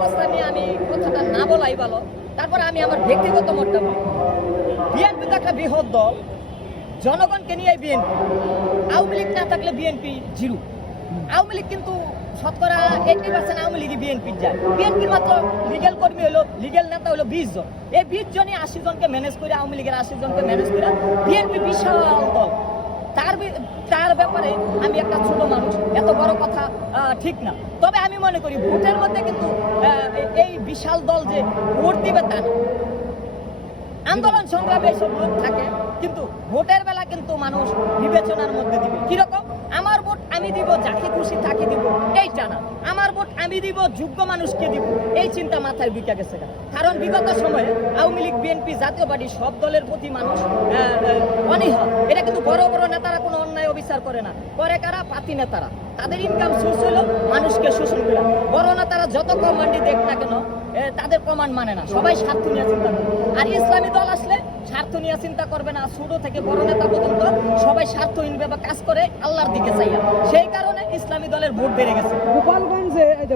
অবস্থা নিয়ে আমি কথাটা না বলাই ভালো। তারপরে আমি আমার ব্যক্তিগত মতটা বলি। বিএনপি তো একটা বৃহৎ দল, জনগণকে নিয়ে বিএনপি। আওয়ামী লীগ না থাকলে বিএনপি জিরো। আওয়ামী লীগ কিন্তু শতকরা 80% আওয়ামী লীগই বিএনপির যায়। বিএনপির মাত্র লিগেল কর্মী হলো, লিগেল নেতা হলো 20 জন। এই 20 জনই 80 জনকে ম্যানেজ করে, আওয়ামী লীগের 80 জনকে ম্যানেজ করে বিএনপি বিশাল দল। তার ব্যাপারে আমি একটা ছোট মানুষ, এত বড় কথা ঠিক না। তবে আমি মনে করি ভোটের মধ্যে কিন্তু এই বিশাল দল যে ভোট দিবে তা না। আন্দোলন সংগ্রামে এইসব লোক থাকে, কিন্তু ভোটের বেলা কিন্তু মানুষ বিবেচনার মধ্যে দিবে। কিরকম? আমার ভোট আমি দিব যাকে খুশি তাকে দিব, এইটা না। আমার ভোট আমি দিব যোগ্য মানুষকে দিব, এই চিন্তা মাথায় ঢুকে গেছে। কারণ বিগত সময়ে আওয়ামী লীগ, বিএনপি, জাতীয় পার্টি সব দলের প্রতি মানুষ অনীহা। এটা কিন্তু বড় বড় নেতারা কোনো অন্যায় অবিচার করে না, করে কারা? পাতি নেতারা। তাদের ইনকাম সোর্স হইল মানুষকে শোষণ করা। বড় নেতারা যত কমান্ডি দেখ না কেন তাদের কমান্ড মানে না, সবাই স্বার্থ নিয়ে চিন্তা করে। আর ইসলামী দল আসলে স্বার্থ নিয়ে চিন্তা করবে না, ছোট থেকে বড় নেতা পর্যন্ত সবাই স্বার্থহীনভাবে কাজ করে আল্লাহর দিকে চাইয়া। সেই কারণে ইসলামী দলের ভোট বেড়ে গেছে। গোপালগঞ্জে